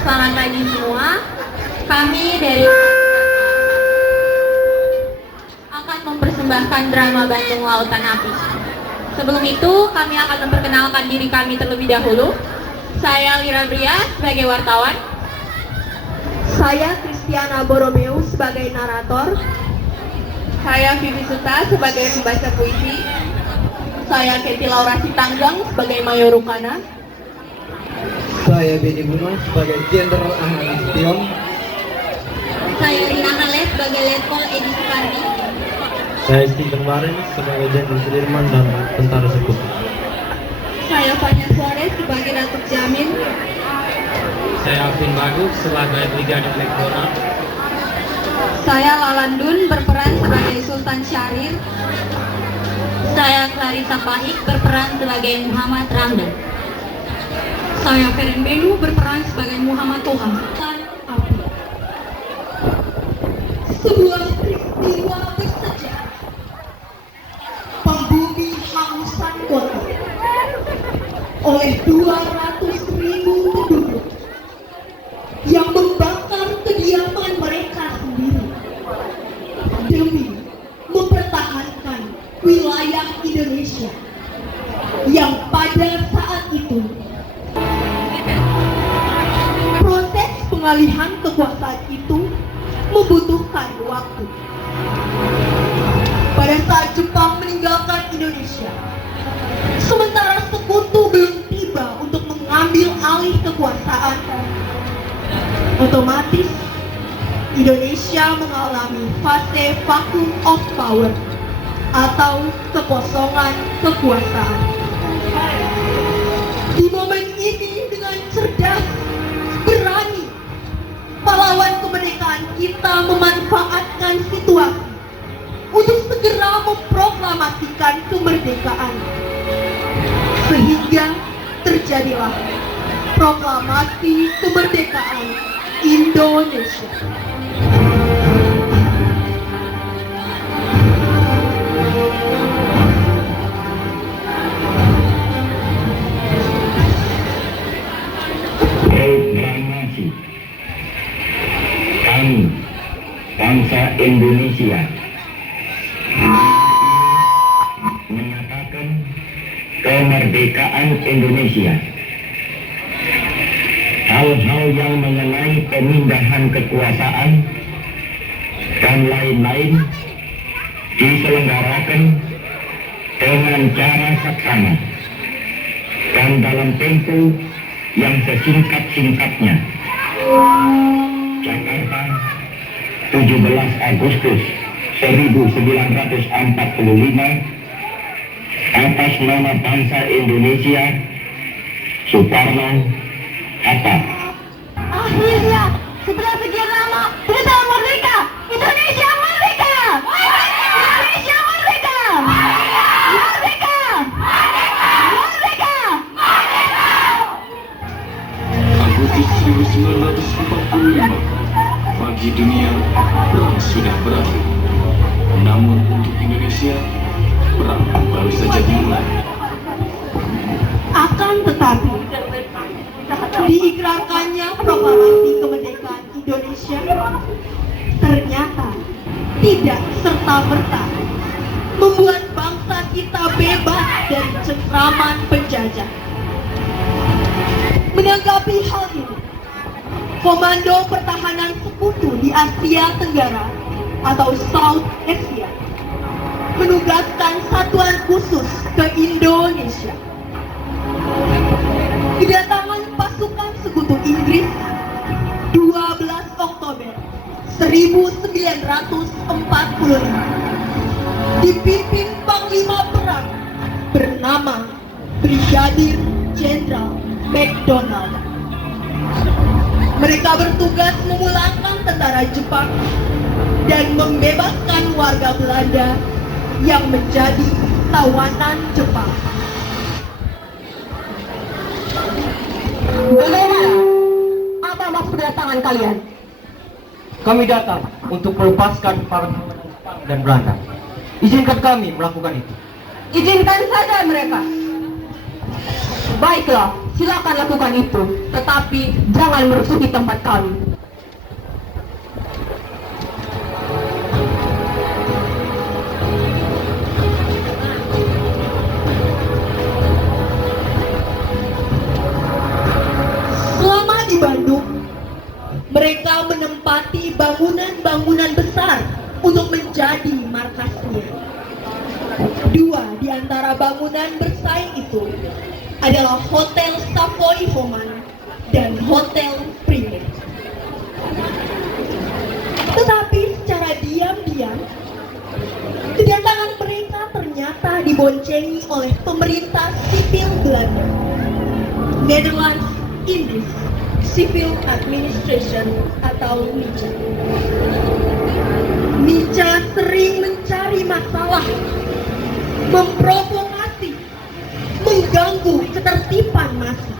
Selamat pagi semua. Kami dari akan mempersembahkan drama Bandung Lautan Api. Sebelum itu, kami akan memperkenalkan diri kami terlebih dahulu. Saya Lira Bria sebagai wartawan. Saya Kristiana Boromeu sebagai narator. Saya Vivi Suta sebagai pembaca puisi. Saya Keti Laura Sitanggang sebagai Mayorukana. Saya Beni Bunga sebagai Jenderal Ahmad Tiong. Saya Rina Hale sebagai Letkol Edi Sukardi. Saya Stephen Waren sebagai Jenderal Sudirman dan Tentara Sekutu. Saya Fanya Suarez sebagai Datuk Jamin. Saya Alvin Bagus sebagai Brigadir Lektoral. Saya Lalandun berperan sebagai Sultan Syahrir. Saya Clarissa Pahik berperan sebagai Muhammad Ramdan. Saya Feren Benu berperan sebagai Muhammad Toha. Sebuah peristiwa bersejarah. Pembumi hangsan kota oleh 200.000 penduduk yang membakar kediaman mereka sendiri demi mempertahankan wilayah Indonesia yang pada saat itu proses pengalihan kekuasaan itu membutuhkan waktu. Pada saat Jepang meninggalkan Indonesia, sementara sekutu belum tiba untuk mengambil alih kekuasaan, otomatis Indonesia mengalami fase vacuum of power atau kekosongan kekuasaan. Di momen ini dengan cerdas, berani, pahlawan kemerdekaan kita memanfaatkan situasi untuk segera memproklamasikan kemerdekaan. Sehingga terjadilah proklamasi kemerdekaan Indonesia. Proklamasi kami bangsa Indonesia menyatakan kemerdekaan Indonesia. Hal-hal yang mengenai pemindahan kekuasaan dan lain-lain diselenggarakan dengan cara saksama dan dalam tempo yang sesingkat-singkatnya. Jakarta, 17 Agustus 1945, atas nama bangsa Indonesia, Soekarno, Hatta. Akhirnya, setelah sekian lama, kita merdeka! Indonesia merdeka! Indonesia merdeka! Merdeka! Merdeka! Agustus 1945, bagi dunia, perang sudah berakhir. Namun untuk Indonesia, perang baru saja dimulai. Akan tetapi, diikrarkannya proklamasi kemerdekaan Indonesia ternyata tidak serta-merta membuat bangsa kita bebas dari cengkraman penjajah. Menanggapi hal ini, Komando Pertahanan Sekutu di Asia Tenggara atau South Asia menugaskan satuan khusus ke Indonesia. Kedatangan pasukan sekutu Inggris 12 Oktober 1945 dipimpin Panglima Perang bernama Brigadir Jenderal MacDonald. Mereka bertugas memulangkan tentara Jepang dan membebaskan warga Belanda yang menjadi tawanan Jepang. Bagaimana? Apa maksud kedatangan kalian? Kami datang untuk melepaskan para tawanan Jepang dan Belanda. Izinkan kami melakukan itu. Izinkan saja mereka. Baiklah, silakan lakukan itu, tetapi jangan merusuhi tempat kami. Selama di Bandung, mereka menempati bangunan-bangunan besar untuk menjadi markasnya. Dua di antara bangunan bersaing itu adalah Hotel Savoy Homan dan Hotel Premier. Tetapi secara diam-diam, kedatangan mereka ternyata diboncengi oleh pemerintah sipil Belanda, Netherlands Indies Civil Administration atau NICA. NICA sering mencari masalah, memprovokasi, mengganggu ketertiban massa.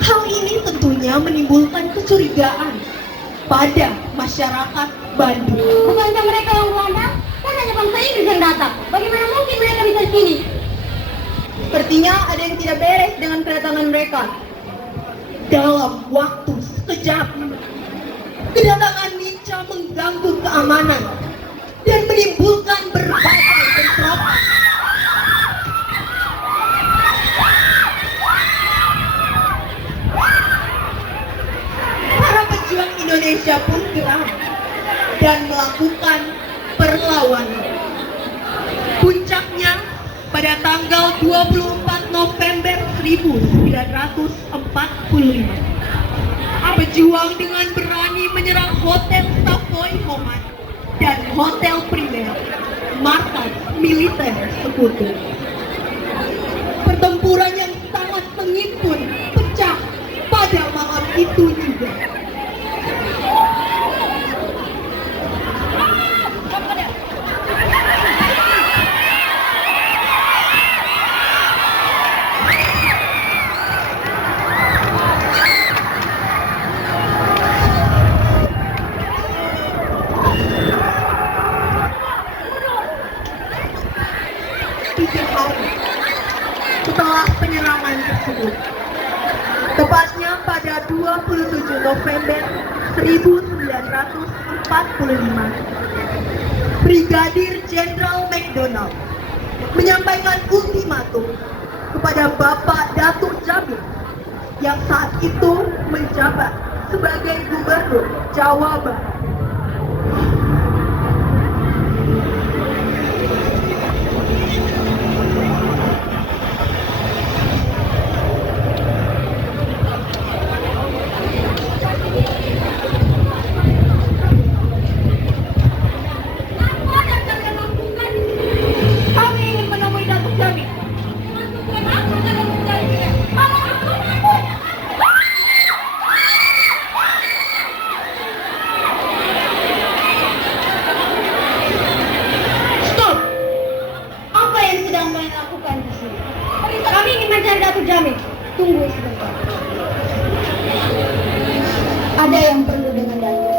Hal ini tentunya menimbulkan kecurigaan pada masyarakat Bandung. Bukankah mereka yang Belanda? Kan hanya bangsa Inggris yang datang. Bagaimana mungkin mereka bisa di sini? Sepertinya ada yang tidak beres dengan kedatangan mereka. Dalam waktu sekejap, kedatangan Nica mengganggu keamanan dan menimbulkan berbagai bentrokan. Para pejuang Indonesia pun geram dan melakukan perlawanan. Puncaknya pada tanggal 24 November 1945, pejuang dengan berani menyerang Hotel Savoy Homan dan Hotel Premier, markas militer sekutu. Pertempuran yang sangat sengit pun pecah pada malam itu juga. Setelah penyerangan tersebut, tepatnya pada 27 November 1945, Brigadir Jenderal McDonald menyampaikan ultimatum kepada Bapak Datuk Jamil yang saat itu menjabat sebagai Gubernur Jawa Barat. Tunggu sebentar. Ada yang perlu dengan Datuk.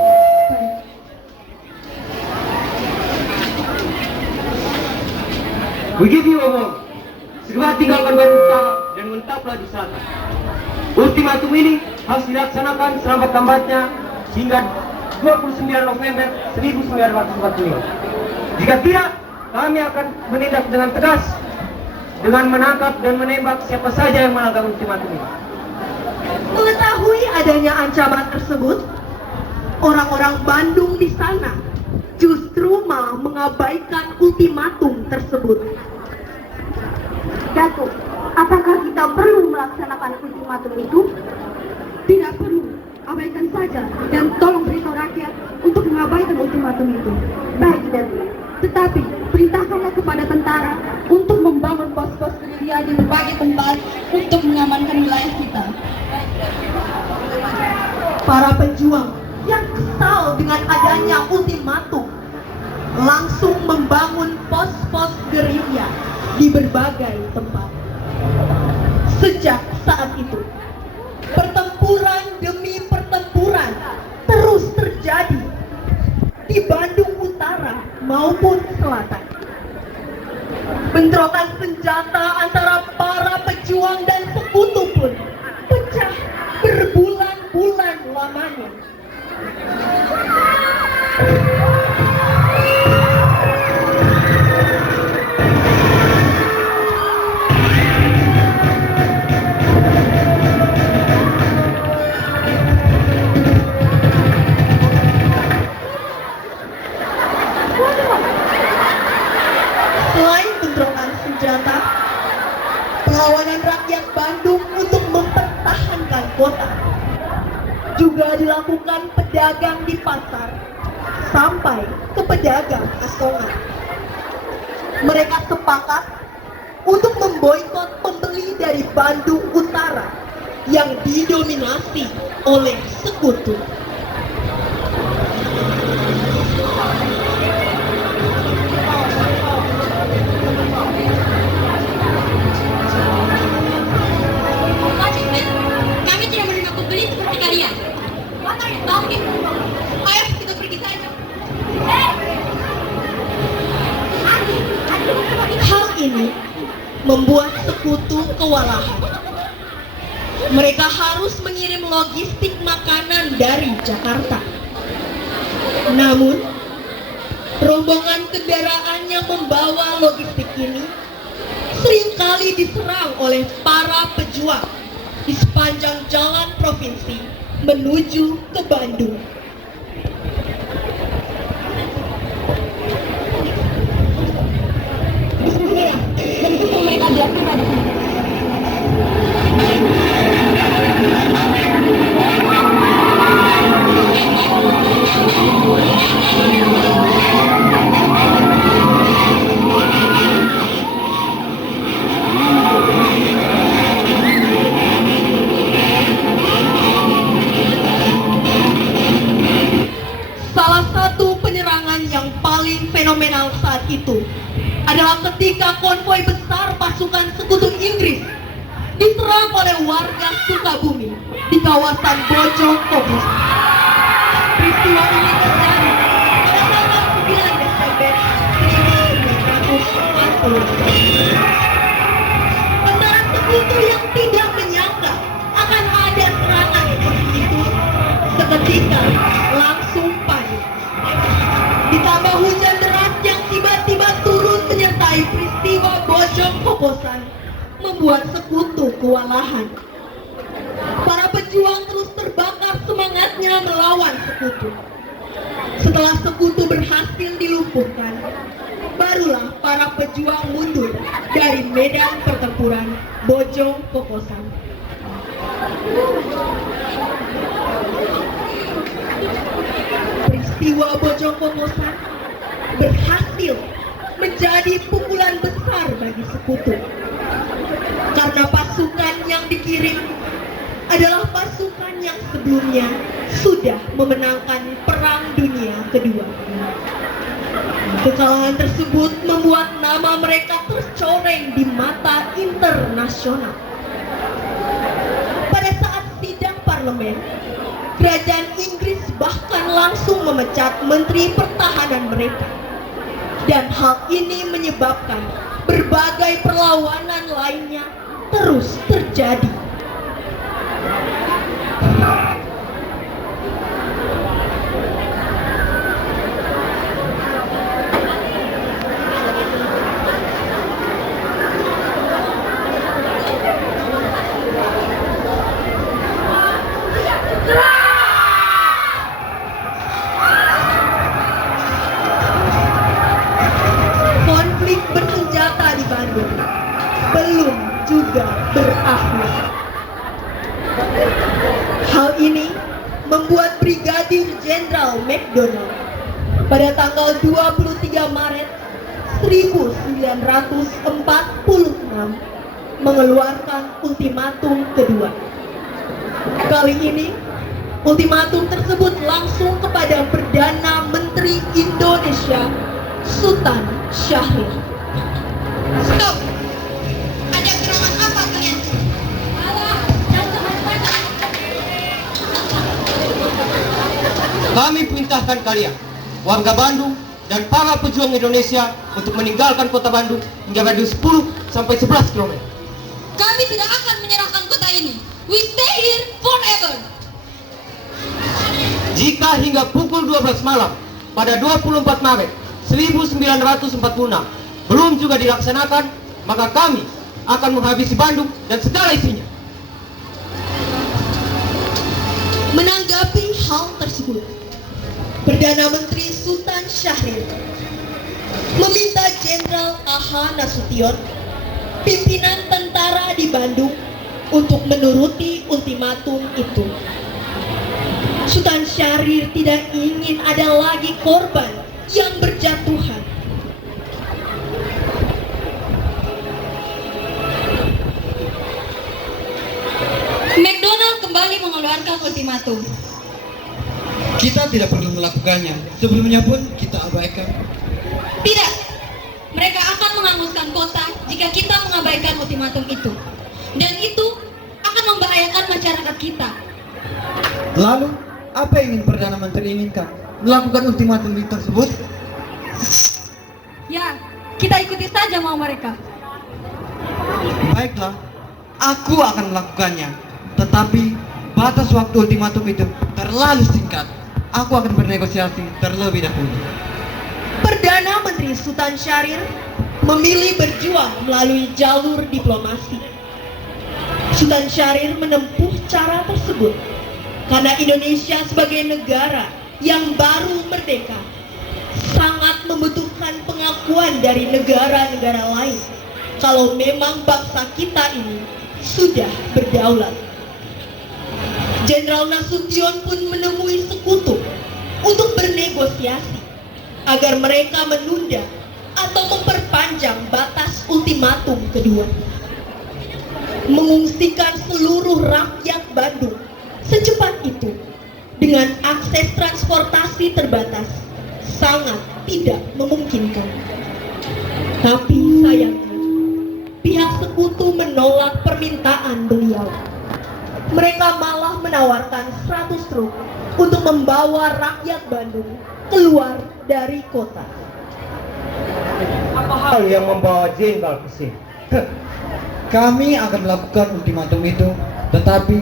Begitu omong, segera tinggalkan Bandung Utara dan mentaplah di selatan. Ultimatum ini harus dilaksanakan selambat-lambatnya hingga 29 November 1945. Jika tidak, kami akan menindak dengan tegas dengan menangkap dan menembak siapa saja yang melanggar ultimatum ini. Mengetahui adanya ancaman tersebut, orang-orang Bandung di sana justru malah mengabaikan ultimatum tersebut. Datuk, apakah kita perlu melaksanakan ultimatum itu? Tidak perlu, abaikan saja dan tolong beritahu rakyat untuk mengabaikan ultimatum itu. Baik, Datuk. Tetapi perintahkanlah kepada tentara untuk membangun pos-pos gerilya di berbagai tempat untuk mengamankan wilayah kita. Para pejuang yang kesal dengan adanya ultimatum langsung membangun pos-pos gerilya di berbagai tempat. Sejak saat itu, pertempuran demi pertempuran terus terjadi di Bandung Utara maupun Selatan. Bentrokan senjata antara para pejuang dan sekutu kota. Juga dilakukan pedagang di pasar sampai ke pedagang asongan. Mereka sepakat untuk memboikot pembeli dari Bandung Utara yang didominasi oleh sekutu. Kami tidak menerima pembeli seperti kalian. Oke, ayo kita pergi saja. Hal ini membuat sekutu kewalahan. Mereka harus mengirim logistik makanan dari Jakarta. Namun, rombongan kendaraan yang membawa logistik ini seringkali diserang oleh para pejuang di sepanjang jalan provinsi menuju ke Bandung. Mereka jatuh pada Salah satu penyerangan yang paling fenomenal saat itu adalah ketika konvoi besar pasukan sekutu Inggris diserang oleh warga Sukabumi di kawasan Bojong Kopius. Peristiwa ini terjadi pada tanggal 9 Desember 1940. Tentara sekutu yang tidak menyangka akan ada serangan seperti itu seketika langsung panik. Ditambah hujan deras yang tiba-tiba turun menyertai peristiwa Bojong Kokosan membuat sekutu kewalahan. Para pejuang terus terbakar semangatnya melawan sekutu. Setelah sekutu berhasil dilumpuhkan, barulah para pejuang mundur dari medan pertempuran Bojong Kokosan. Peristiwa Bojong Kokosan berhasil menjadi pukulan besar bagi sekutu. Karena pasukan yang dikirim adalah pasukan yang sebelumnya sudah memenangkan Perang Dunia Kedua. Kekalahan tersebut membuat nama mereka tercoreng di mata internasional. Pada saat sidang parlemen, kerajaan Inggris bahkan langsung memecat Menteri Pertahanan mereka. Dan hal ini menyebabkan berbagai perlawanan lainnya terus terjadi. Konflik bersenjata di Bandung belum juga berakhir. Hal ini membuat Brigadir Jenderal McDonald pada tanggal 23 Maret 1946 mengeluarkan ultimatum kedua. Kali ini, ultimatum tersebut langsung kepada Perdana Menteri Indonesia, Sultan Syahrir. Stop! Ada gerangan apa kalian? Kami perintahkan kalian, warga Bandung dan para pejuang Indonesia untuk meninggalkan kota Bandung hingga radius 10 sampai 11 km. Kami tidak akan menyerahkan kota ini. We stay here forever. Jika hingga pukul 12 malam pada 24 Maret 1946 belum juga dilaksanakan, maka kami akan menghabisi Bandung dan segala isinya. Menanggapi hal tersebut, Perdana Menteri Sultan Syahrir meminta Jenderal A.H. Nasution, pimpinan tentara di Bandung, untuk menuruti ultimatum itu. Sultan Syahrir tidak ingin ada lagi korban yang berjatuhan. McDonald kembali mengeluarkan ultimatum. Kita tidak perlu melakukannya. Sebelumnya pun kita abaikan. Tidak, mereka akan menghanguskan kota jika kita mengabaikan ultimatum itu. Dan itu akan membahayakan masyarakat kita. Lalu, apa yang ingin Perdana Menteri inginkan? Melakukan ultimatum tersebut? Ya, kita ikuti saja mau mereka. Baiklah, aku akan melakukannya. Tetapi, batas waktu ultimatum itu terlalu singkat. Aku akan bernegosiasi terlebih dahulu. Perdana Menteri Sultan Syahrir memilih berjuang melalui jalur diplomasi. Sultan Syahrir menempuh cara tersebut karena Indonesia sebagai negara yang baru merdeka sangat membutuhkan pengakuan dari negara-negara lain kalau memang bangsa kita ini sudah berdaulat. Jenderal Nasution pun menemui sekutu untuk bernegosiasi agar mereka menunda atau memperpanjang batas ultimatum kedua. Mengungsikan seluruh rakyat Bandung secepat itu dengan akses transportasi terbatas sangat tidak memungkinkan. Tapi sayangnya, pihak sekutu menolak permintaan beliau. Mereka malah menawarkan 100 truk untuk membawa rakyat Bandung keluar dari kota. Apa hal yang membawa Jenderal ke sini? Kami akan melakukan ultimatum itu, tetapi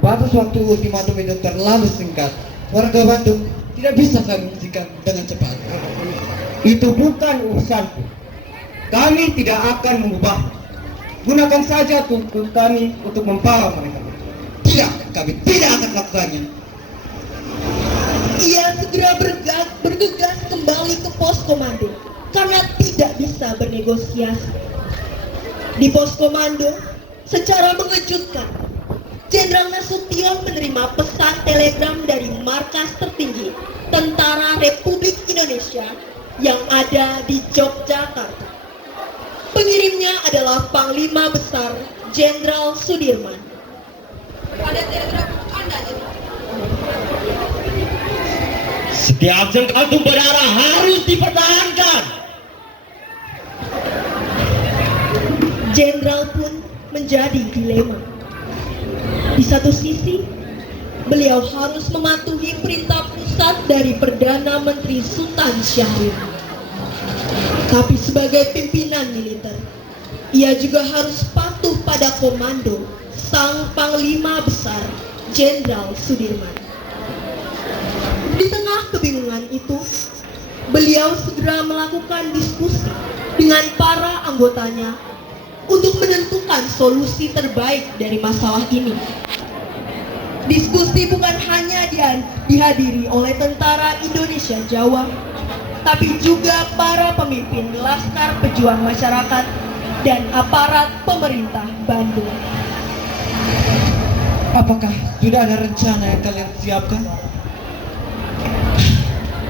batas waktu ultimatum itu terlalu singkat. Warga Bandung tidak bisa kami hentikan dengan cepat. Itu bukan urusanku. Kami tidak akan mengubah. Gunakan saja tubuh kami untuk membawa mereka. Tidak, kami tidak akan melakukannya. Ia segera bergegas kembali ke pos komando karena tidak bisa bernegosiasi. Di pos komando, secara mengejutkan, Jenderal Nasution menerima pesan telegram dari markas tertinggi Tentara Republik Indonesia yang ada di Yogyakarta. Pengirimnya adalah Panglima Besar Jenderal Sudirman. Ada telegram Anda, Jenderal. Setiap jengkal tumpah darah harus dipertahankan. Jenderal pun menjadi dilema. Di satu sisi, beliau harus mematuhi perintah pusat dari Perdana Menteri Sultan Syahrir. Tapi sebagai pimpinan militer, ia juga harus patuh pada komando sang Panglima Besar Jenderal Sudirman. Di tengah kebingungan itu, beliau segera melakukan diskusi dengan para anggotanya untuk menentukan solusi terbaik dari masalah ini. Diskusi bukan hanya dihadiri oleh tentara Indonesia Jawa, tapi juga para pemimpin Laskar Pejuang Masyarakat dan aparat pemerintah Bandung. Apakah sudah ada rencana yang kalian siapkan?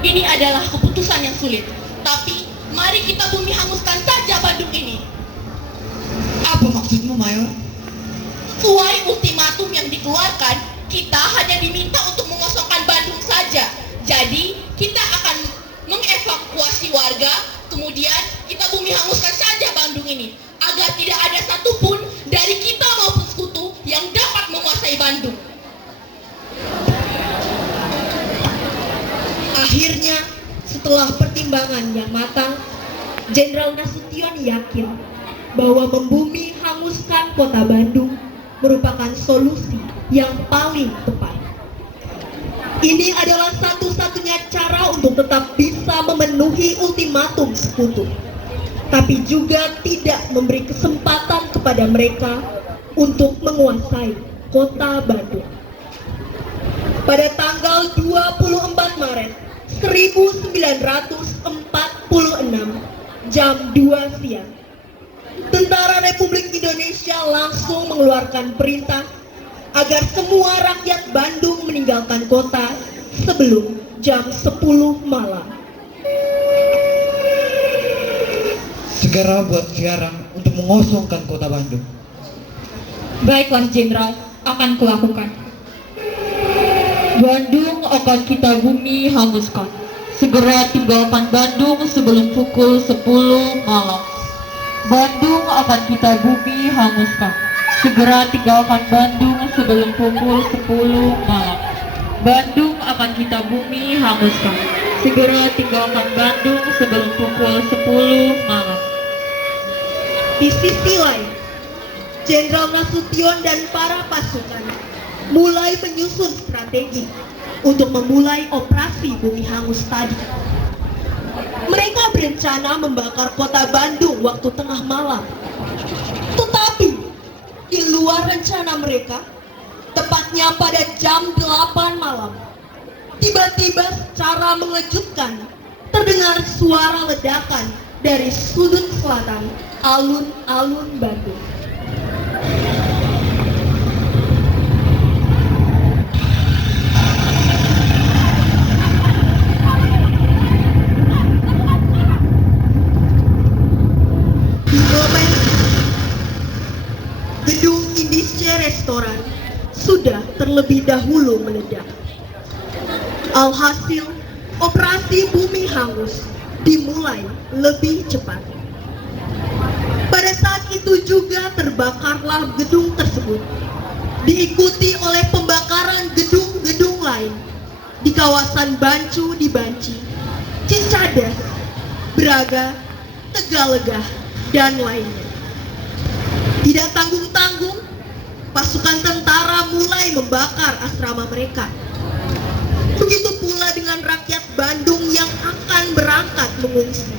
Ini adalah keputusan yang sulit, tapi mari kita bumi hanguskan saja Bandung ini. Apa maksudmu, Mayor? Sesuai ultimatum yang dikeluarkan, kita hanya diminta untuk mengosongkan Bandung saja. Jadi, kita akan mengevakuasi warga, kemudian kita bumi hanguskan saja Bandung ini, agar tidak ada satupun dari kita maupun sekutu yang dapat menguasai Bandung. Akhirnya, setelah pertimbangan yang matang, Jenderal Nasution yakin bahwa membumi hanguskan kota Bandung merupakan solusi yang paling tepat. Ini adalah satu-satunya cara untuk tetap bisa memenuhi ultimatum sekutu, tapi juga tidak memberi kesempatan kepada mereka untuk menguasai kota Bandung. Pada tanggal 24 Maret 1946 jam 2 siang, Tentara Republik Indonesia langsung mengeluarkan perintah agar semua rakyat Bandung meninggalkan kota sebelum jam 10 malam. Segera buat siaran untuk mengosongkan kota Bandung. Baiklah Jenderal, akan kulakukan. Bandung akan kita bumi hanguskan. Segera tinggalkan Bandung sebelum pukul 10 malam. Bandung akan kita bumi hanguskan. Segera tinggalkan Bandung sebelum pukul 10 malam. Bandung akan kita bumi hanguskan. Segera tinggalkan Bandung sebelum pukul 10 malam. Di sisi lain, Jenderal Nasution dan para pasukan mulai menyusun strategi untuk memulai operasi bumi hangus tadi. Mereka berencana membakar kota Bandung waktu tengah malam. Tetapi di luar rencana mereka, tepatnya pada jam 8 malam, tiba-tiba secara mengejutkan terdengar suara ledakan dari sudut selatan alun-alun Bandung. Gedung Indische Restoran sudah terlebih dahulu meledak. Alhasil, operasi bumi hangus dimulai lebih cepat. Pada saat itu juga terbakarlah gedung tersebut, diikuti oleh pembakaran gedung-gedung lain di kawasan Bancu di Banci, Cicadas, Braga, Tegalegah, dan lainnya. Tidak tanggung-tanggung, pasukan tentara mulai membakar asrama mereka. Begitu pula dengan rakyat Bandung yang akan berangkat mengungsi.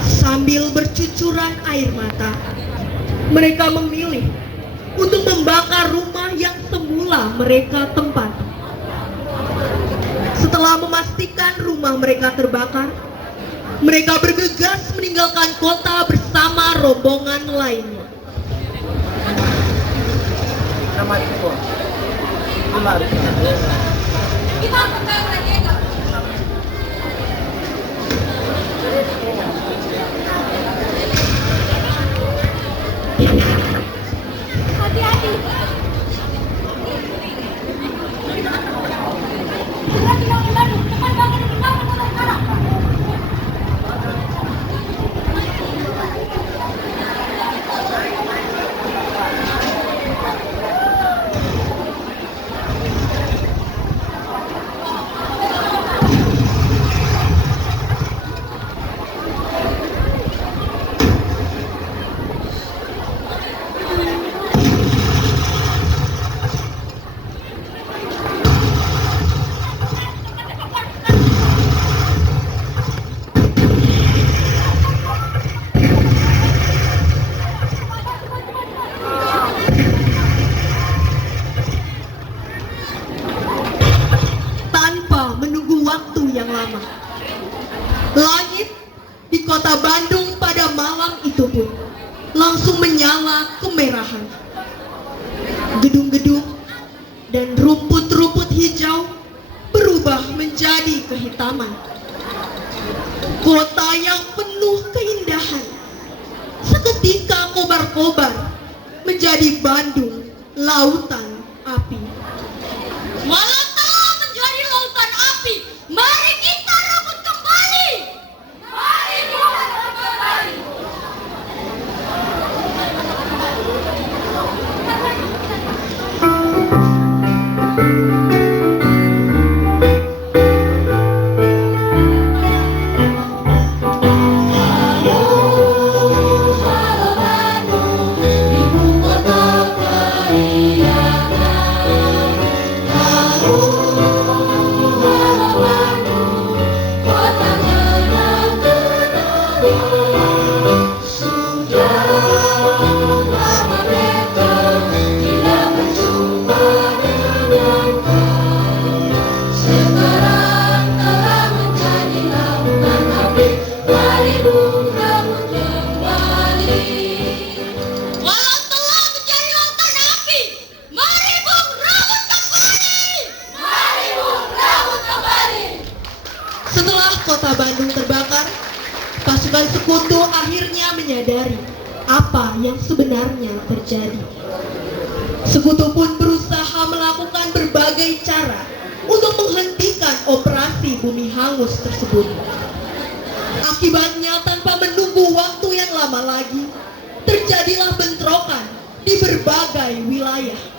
Sambil bercucuran air mata, mereka memilih untuk membakar rumah yang semula mereka tempati. Setelah memastikan rumah mereka terbakar, mereka bergegas meninggalkan kota bersama rombongan lainnya. Langit di kota Bandung pada malam itu pun langsung menyala kemerahan. Gedung-gedung dan rumput-rumput hijau berubah menjadi kehitaman. Kota yang penuh keindahan seketika kobar-kobar menjadi Bandung lautan api. Malam telah menjadi lautan api. Mari kita rebut kembali. Mari kita rebut kembali. Halo Bandung, ibu kota kaya. kota Bandung terbakar, pasukan sekutu akhirnya menyadari apa yang sebenarnya terjadi. Sekutu pun berusaha melakukan berbagai cara untuk menghentikan operasi bumi hangus tersebut. Akibatnya, tanpa menunggu waktu yang lama lagi, terjadilah bentrokan di berbagai wilayah.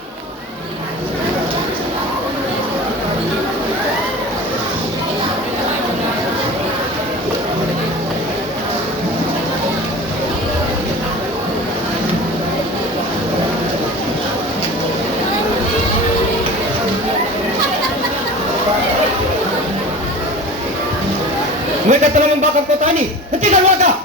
Mereka telah membakar kota ini. Hentikan warga.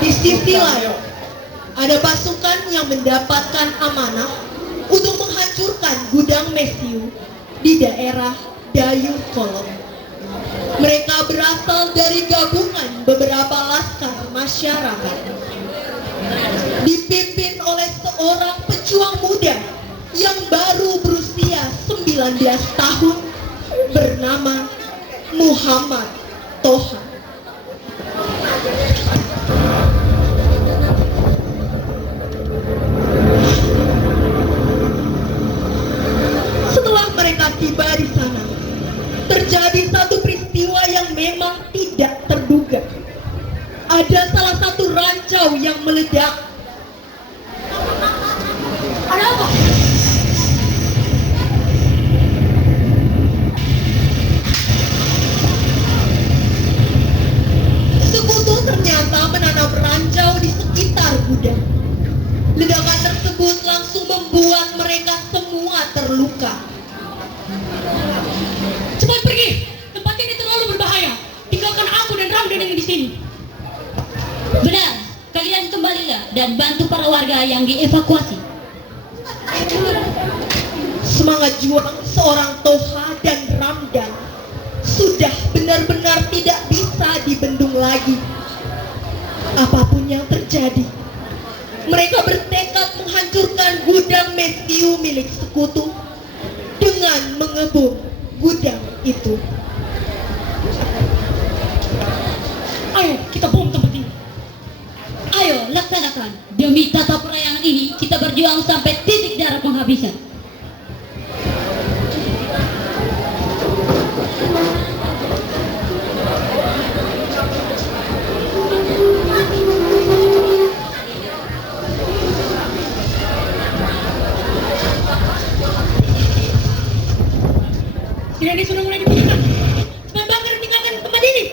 Di sisi lain, ada pasukan yang mendapatkan amanah untuk menghancurkan gudang mesiu di daerah Dayu Kolong. Mereka berasal dari gabungan beberapa laskar masyarakat, dipimpin oleh seorang pejuang muda yang baru berusia 19 tahun bernama Muhammad Toha. Setelah mereka tiba di sana, terjadi satu peristiwa yang memang tidak terduga. Ada salah satu rancau yang meledak. Ada apa? Sekutu ternyata menanam rancau di sekitar gudang. Ledakan tersebut langsung membuat mereka semua terluka. Cepat pergi, tempat ini terlalu berbahaya. Tinggalkan aku dan Ramdan yang di sini. Benar, kalian kembalilah dan bantu para warga yang dievakuasi. Semangat juang seorang Toha dan Ramdan sudah benar-benar tidak bisa dibendung lagi. Apapun yang terjadi, mereka bertekad menghancurkan gudang mesiu milik sekutu dengan mengebom gudang itu. Ayo, kita bom tempat ini. Ayo, laksanakan. Demi tata perayaan ini, kita berjuang sampai titik darah penghabisan. Ini sudah mulai dibunyikan. Cepat bakar, tinggalkan tempat ini.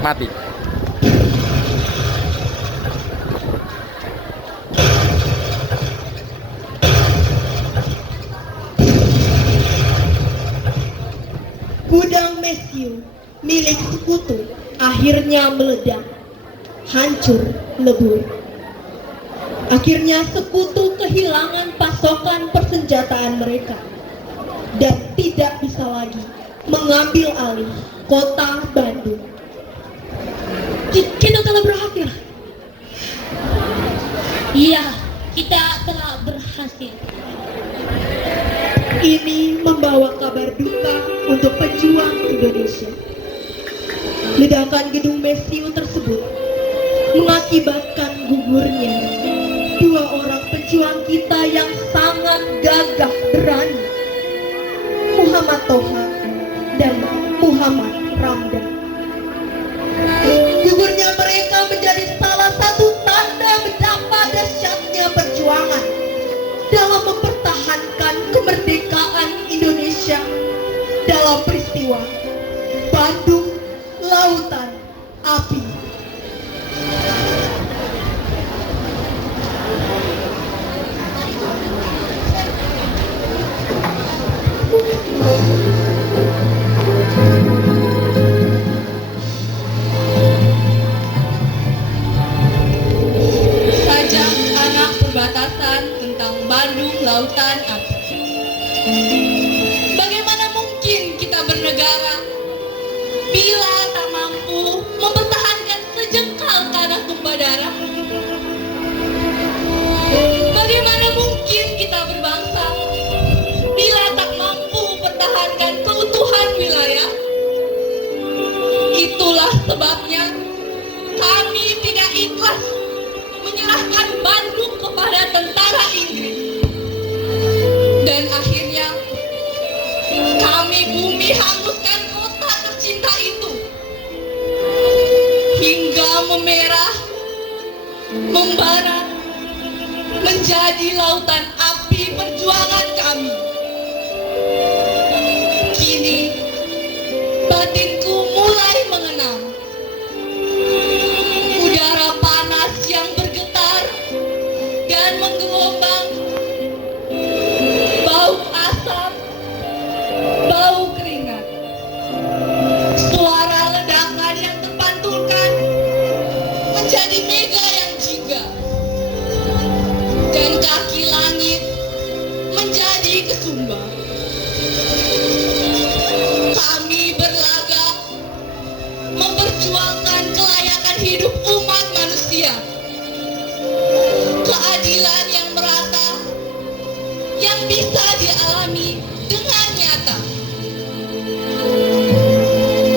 Mati. Gudang mesiu milik sekutu akhirnya meledak, hancur lebur. Akhirnya sekutu kehilangan pasokan persenjataan mereka dan tidak bisa lagi mengambil alih kota Bandung. Kita telah berakhir. Iya, kita telah berhasil. Ini membawa kabar duka untuk pejuang Indonesia. Ledakan gedung mesiu tersebut mengakibatkan gugurnya dua orang pejuang kita yang sangat gagah berani, Muhammad Toha dan Muhammad Ramdan. Gugurnya mereka menjadi salah satu tanda betapa dahsyatnya perjuangan dalam kemerdekaan Indonesia dalam peristiwa Bandung Lautan Api. Sajak anak perbatasan tentang Bandung Lautan Api. Bagaimana mungkin kita bernegara bila tak mampu mempertahankan sejengkal tanah tumpah darah? Bagaimana mungkin kita berbangsa bila tak mampu mempertahankan keutuhan wilayah? Itulah sebabnya kami tidak ikhlas menyerahkan Bandung kepada tentara Inggris. Dan akhirnya kami bumi hanguskan kota tercinta itu hingga memerah, membara, menjadi lautan api perjuangan kami. Kini batinku mulai mengenang udara panas yang bergetar dan menggelombang, bau asap, bau keringat, suara ledakan yang terpantulkan menjadi mega yang jingga, dan kaki langit menjadi kesumba. Kami berlaga memperjuangkan kelayakan hidup umat manusia, keadilan yang merata yang bisa dialami dengan nyata.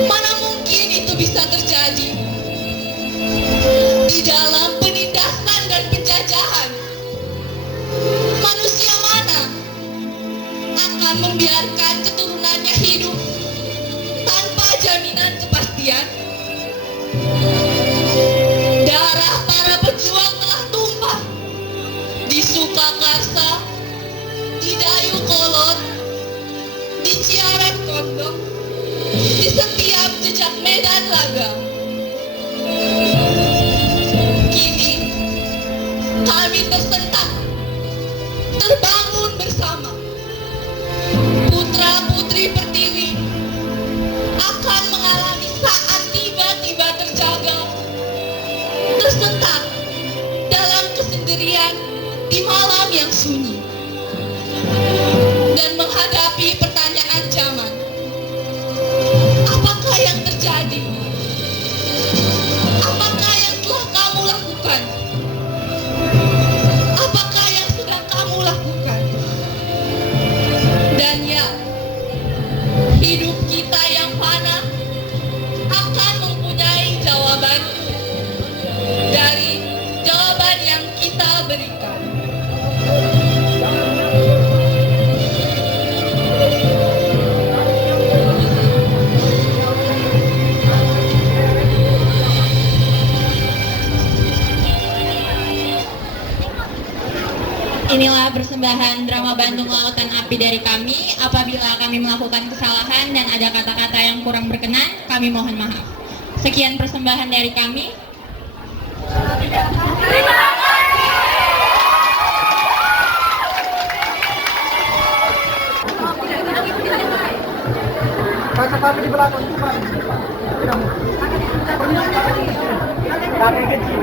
Mana mungkin itu bisa terjadi di dalam penindasan dan penjajahan? Manusia mana akan membiarkan keturunannya hidup tanpa jaminan kepastian? Darah para pejuang telah tumpah di Sukakarsa, di Dayu Kolot, di Ciaran Kondok, di setiap jejak medan laga. Kini kami tersentak, terbangun bersama. Putra-putri Pertiwi akan mengalami saat tiba-tiba terjaga, tersentak dalam kesendirian di malam yang sunyi, dan menghadapi pertanyaan zaman. Apakah yang terjadi? Apakah yang telah kamu lakukan? Apakah yang sedang kamu lakukan? Dan ya, hidup kita yang fana akan mempunyai jawaban dari jawaban yang kita berikan. Inilah persembahan drama Bandung Lautan Api dari kami. Apabila kami melakukan kesalahan dan ada kata-kata yang kurang berkenan, kami mohon maaf. Sekian persembahan dari kami. Kaca kami di belakang Tuhan. Kami kecil.